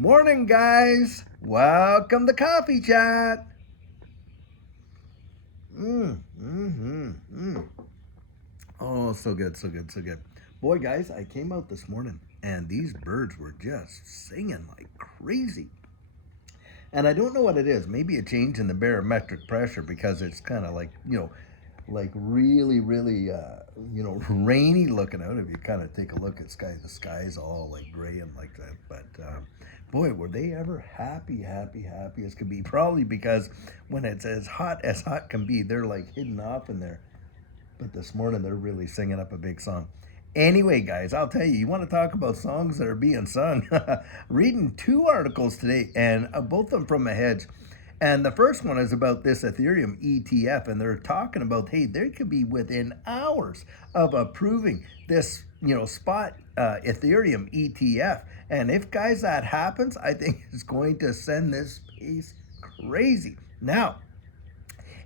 Morning, guys. Welcome to Coffee Chat. Mm. Oh, so good, so good, so good. Boy, guys, I came out this morning and these birds were just singing like crazy. And I don't know what it is. Maybe a change in the barometric pressure because it's kind of like, like really, really, rainy looking out. If you kind of take a look at sky, the sky's all like gray and like that. But boy, were they ever happy, happy, happy as could be. Probably because when it's as hot can be, they're like hidden off in there. But this morning they're really singing up a big song. Anyway, guys, I'll tell you, you want to talk about songs that are being sung? Reading two articles today, and both of them from a hedge. And the first one is about this Ethereum ETF, and they're talking about, hey, they could be within hours of approving this, spot Ethereum ETF. And if, guys, that happens, I think it's going to send this space crazy. Now,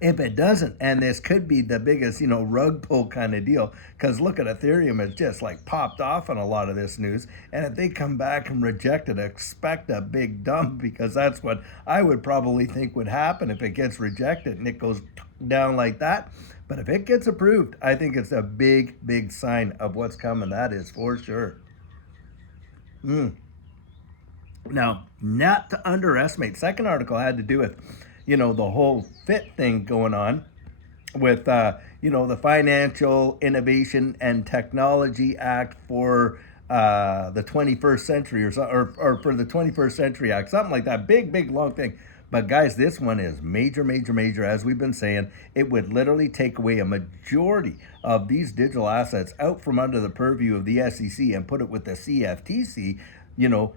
if it doesn't, and this could be the biggest, rug pull kind of deal, because look at Ethereum has just like popped off on a lot of this news. And if they come back and reject it, expect a big dump, because that's what I would probably think would happen if it gets rejected and it goes down like that. But if it gets approved, I think it's a big, big sign of what's coming. That is for sure. Mm. Now, not to underestimate, second article had to do with, the whole fit thing going on with, the Financial Innovation and Technology Act for the 21st century or for the 21st Century Act, something like that. Big, big, long thing. But guys, this one is major, major, major. As we've been saying, it would literally take away a majority of these digital assets out from under the purview of the SEC and put it with the CFTC,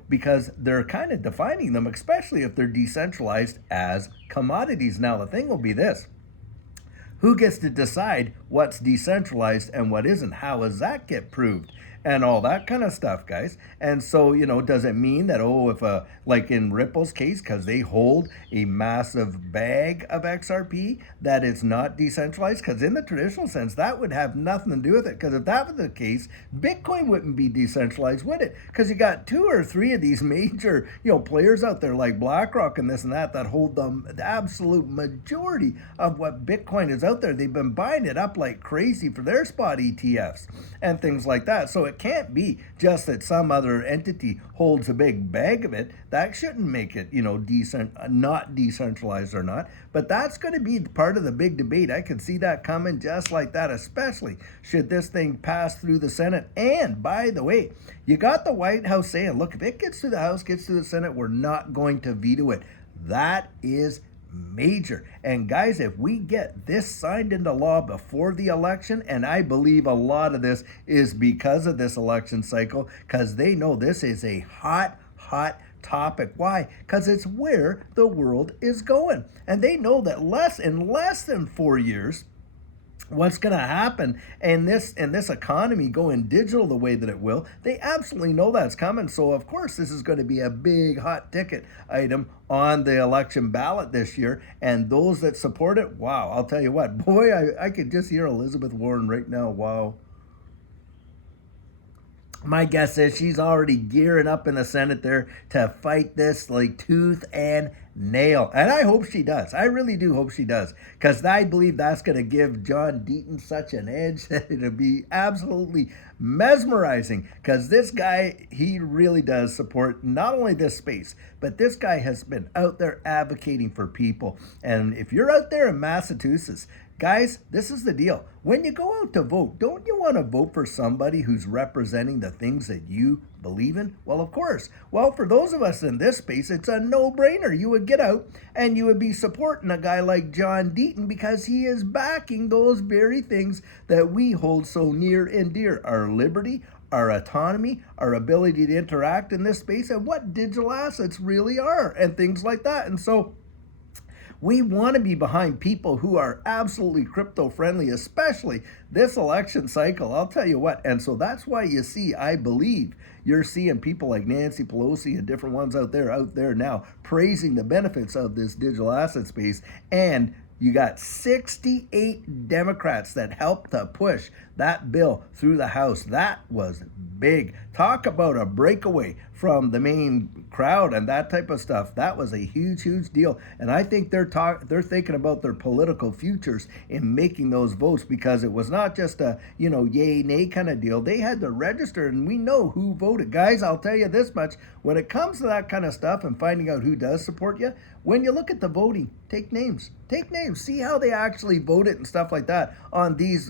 because they're kind of defining them, especially if they're decentralized as commodities. Now, the thing will be this: who gets to decide what's decentralized and what isn't? How does that get proved? And all that kind of stuff, guys. And so, does it mean that, if like in Ripple's case, because they hold a massive bag of XRP, that it's not decentralized? Because in the traditional sense, that would have nothing to do with it. Because if that was the case, Bitcoin wouldn't be decentralized, would it? Because you got two or three of these major, players out there like BlackRock and this and that hold the absolute majority of what Bitcoin is out there. They've been buying it up like crazy for their spot ETFs and things like that. So it can't be just that some other entity holds a big bag of it. That shouldn't make it, not decentralized or not. But that's going to be part of the big debate. I could see that coming just like that, especially should this thing pass through the Senate. And by the way, you got the White House saying, look, if it gets to the House, gets to the Senate, we're not going to veto it. That is major. And guys, if we get this signed into law before the election, and I believe a lot of this is because of this election cycle, because they know this is a hot, hot topic. Why? Because it's where the world is going. And they know that in less than 4 years, what's going to happen in this economy going digital the way that it will, they absolutely know that's coming. So of course this is going to be a big hot ticket item on the election ballot this year. And those that support it, wow, I'll tell you what, boy, I could just hear Elizabeth Warren right now. Wow. My guess is she's already gearing up in the Senate there to fight this like tooth and nail. And I hope she does. I really do hope she does. Because I believe that's going to give John Deaton such an edge that it'll be absolutely mesmerizing. Because this guy, he really does support not only this space, but this guy has been out there advocating for people. And if you're out there in Massachusetts, guys, this is the deal. When you go out to vote, don't you want to vote for somebody who's representing the things that you believe in? Well, of course. Well, for those of us in this space, it's a no-brainer. You would get out and you would be supporting a guy like John Deaton because he is backing those very things that we hold so near and dear: our liberty, our autonomy, our ability to interact in this space, and what digital assets really are, and things like that. And so we want to be behind people who are absolutely crypto friendly, especially this election cycle. I'll tell you what. And so that's why you see, I believe you're seeing people like Nancy Pelosi and different ones out there now praising the benefits of this digital asset space. And you got 68 Democrats that helped to push that bill through the House. That was big. Talk about a breakaway from the main crowd and that type of stuff. That was a huge deal. And I think they're thinking about their political futures in making those votes, because it was not just a, yay, nay kind of deal. They had to register, and we know who voted. Guys, I'll tell you this much. When it comes to that kind of stuff and finding out who does support you, when you look at the voting, take names. Take names. See how they actually voted and stuff like that on these,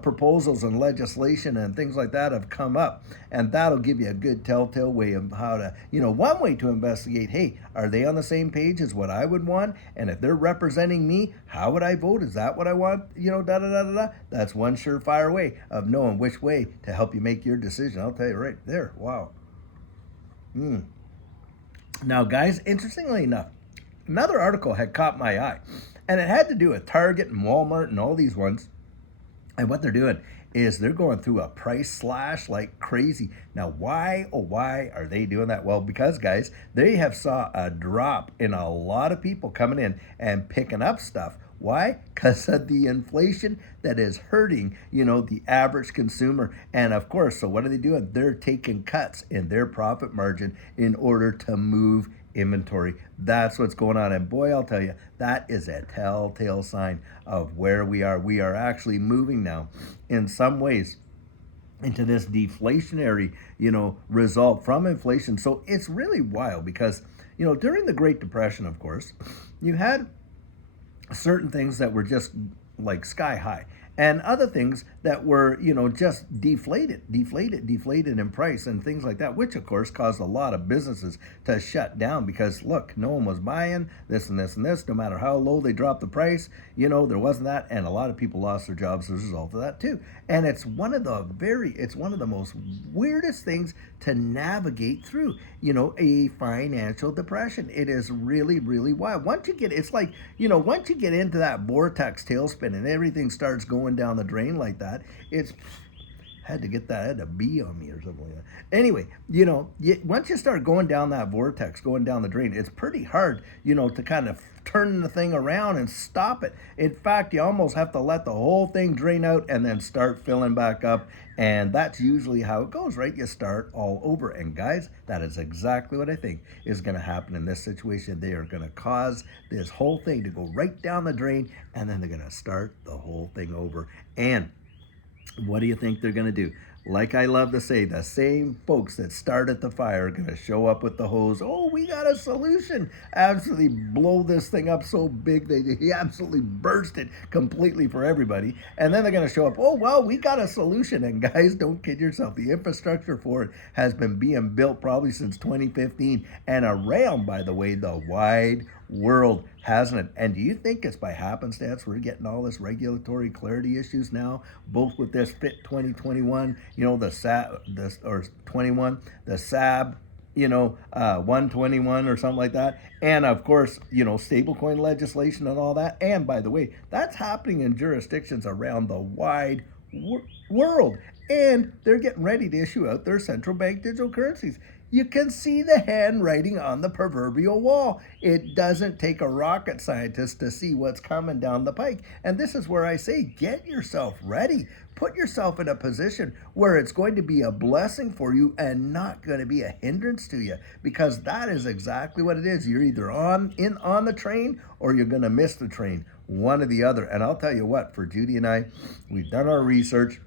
proposals and legislation and things like that have come up. And that'll give you a good telltale way of how to, one way to investigate, hey, are they on the same page as what I would want? And if they're representing me, how would I vote? Is that what I want? Da. That's one surefire way of knowing which way to help you make your decision. I'll tell you right there. Wow. Now, guys, interestingly enough, another article had caught my eye, and it had to do with Target and Walmart and all these ones. And what they're doing is they're going through a price slash like crazy. Now, why are they doing that? Well, because, guys, they have saw a drop in a lot of people coming in and picking up stuff. Why? Because of the inflation that is hurting, the average consumer. And of course, so what are they doing? They're taking cuts in their profit margin in order to move inventory. That's what's going on. And boy, I'll tell you, that is a telltale sign of where we are. We are actually moving now in some ways into this deflationary, result from inflation. So it's really wild because, during the Great Depression, of course, you had certain things that were just like sky high, and other things that were, just deflated in price and things like that, which of course caused a lot of businesses to shut down because, look, no one was buying this and this and this, no matter how low they dropped the price, there wasn't that, and a lot of people lost their jobs as a result of that too. And it's one of the most weirdest things to navigate through, a financial depression. It is really wild. Once you get into that vortex tailspin and everything starts going down the drain like that, it's had a bee on me or something like that. Anyway, once you start going down that vortex, going down the drain, it's pretty hard, to kind of turn the thing around and stop it. In fact, you almost have to let the whole thing drain out and then start filling back up. And that's usually how it goes, right? You start all over. And guys, that is exactly what I think is going to happen in this situation. They are going to cause this whole thing to go right down the drain, and then they're going to start the whole thing over. And what do you think they're going to do? Like I love to say, the same folks that started the fire are going to show up with the hose. Oh, we got a solution. Absolutely blow this thing up so big they absolutely burst it completely for everybody. And then they're going to show up, oh, well, we got a solution. And guys, don't kid yourself. The infrastructure for it has been being built probably since 2015 and around, by the way, the wide world, hasn't it? And do you think it's by happenstance we're getting all this regulatory clarity issues now, both with this Fit 2021, the SAB, 121 or something like that, and of course, stablecoin legislation and all that. And by the way, that's happening in jurisdictions around the wide world, and they're getting ready to issue out their central bank digital currencies. You can see the handwriting on the proverbial wall. It doesn't take a rocket scientist to see what's coming down the pike. And this is where I say, get yourself ready. Put yourself in a position where it's going to be a blessing for you and not going to be a hindrance to you, because that is exactly what it is. You're either on the train or you're going to miss the train, one or the other. And I'll tell you what, for Judy and I, we've done our research.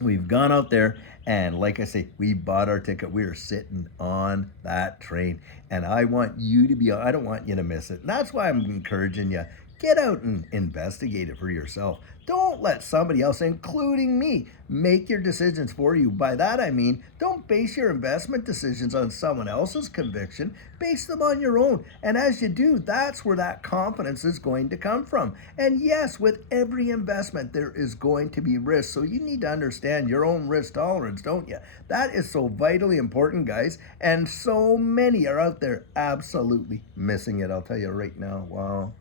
We've gone out there, and like I say, we bought our ticket. We are sitting on that train, and I want you to be, I don't want you to miss it. And that's why I'm encouraging you, get out and investigate it for yourself. Don't let somebody else, including me, make your decisions for you. By that I mean, don't base your investment decisions on someone else's conviction. Base them on your own. And as you do, that's where that confidence is going to come from. And yes, with every investment, there is going to be risk. So you need to understand your own risk tolerance, don't you? That is so vitally important, guys. And so many are out there absolutely missing it. I'll tell you right now, wow.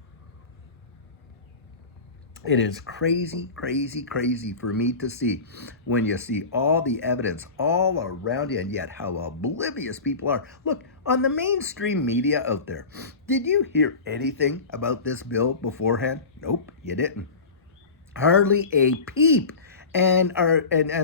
It is crazy for me to see when you see all the evidence all around you, and yet how oblivious people are. Look, on the mainstream media out there, did you hear anything about this bill beforehand? Nope, you didn't. Hardly a peep. And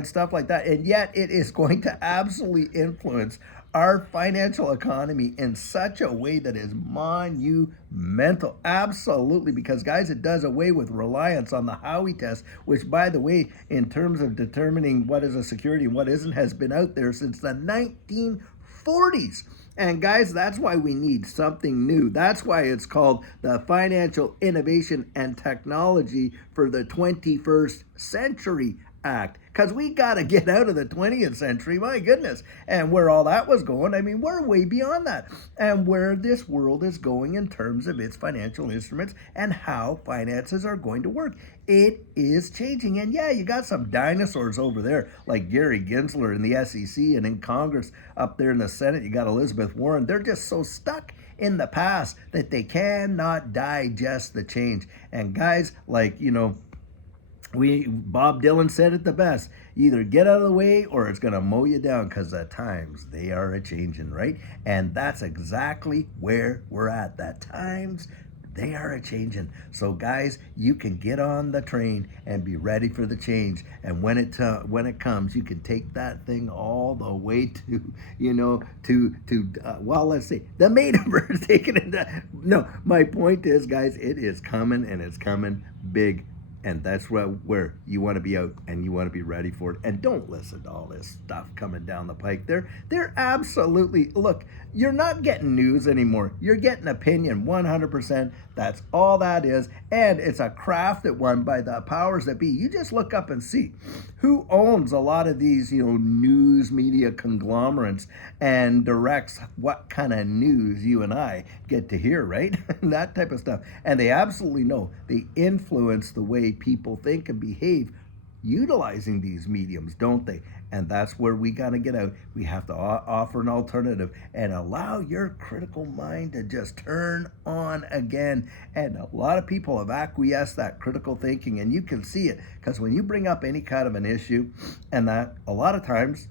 stuff like that. And yet it is going to absolutely influence our financial economy in such a way that is monumental. Absolutely, because guys, it does away with reliance on the Howey test, which, by the way, in terms of determining what is a security and what isn't, has been out there since the 1940s. And guys, that's why we need something new. That's why it's called the Financial Innovation and Technology for the 21st Century Act, because we got to get out of the 20th century, my goodness, and where all that was going. I mean, we're way beyond that, and where this world is going in terms of its financial instruments and how finances are going to work. It is changing, and yeah, you got some dinosaurs over there like Gary Gensler in the SEC, and in Congress up there in the Senate, you got Elizabeth Warren. They're just so stuck in the past that they cannot digest the change. And guys, like, Bob Dylan said it the best: either get out of the way or it's gonna mow you down, because the times, they are a changing, right? And that's exactly where we're at. That times, they are a changing. So guys, you can get on the train and be ready for the change. And when it comes, you can take that thing all the way to well, let's see, the metaverse. Taking it. No, my point is, guys, it is coming, and it's coming big. And that's where you want to be out, and you want to be ready for it. And don't listen to all this stuff coming down the pike. They're absolutely, look, you're not getting news anymore. You're getting opinion, 100%. That's all that is. And it's a crafted one by the powers that be. You just look up and see who owns a lot of these, news media conglomerates and directs what kind of news you and I get to hear, right? That type of stuff. And they absolutely know. They influence the way people think and behave utilizing these mediums, don't they? And that's where we got to get out. We have to offer an alternative and allow your critical mind to just turn on again. And a lot of people have acquiesced that critical thinking, and you can see it, because when you bring up any kind of an issue, and that a lot of times,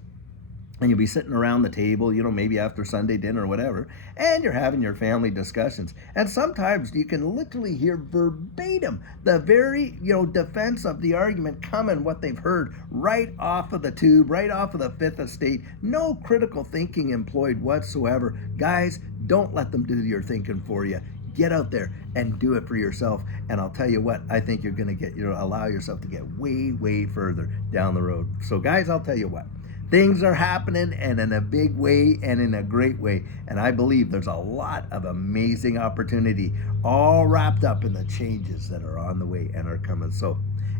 and you'll be sitting around the table, maybe after Sunday dinner or whatever, and you're having your family discussions. And sometimes you can literally hear verbatim the very, defense of the argument coming, what they've heard right off of the tube, right off of the Fifth Estate. No critical thinking employed whatsoever. Guys, don't let them do your thinking for you. Get out there and do it for yourself. And I'll tell you what, I think you're going to allow yourself to get way, way further down the road. So guys, I'll tell you what. Things are happening, and in a big way and in a great way. And I believe there's a lot of amazing opportunity all wrapped up in the changes that are on the way and are coming. So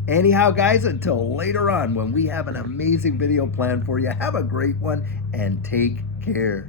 anyhow, guys, until later on when we have an amazing video planned for you, have a great one and take care.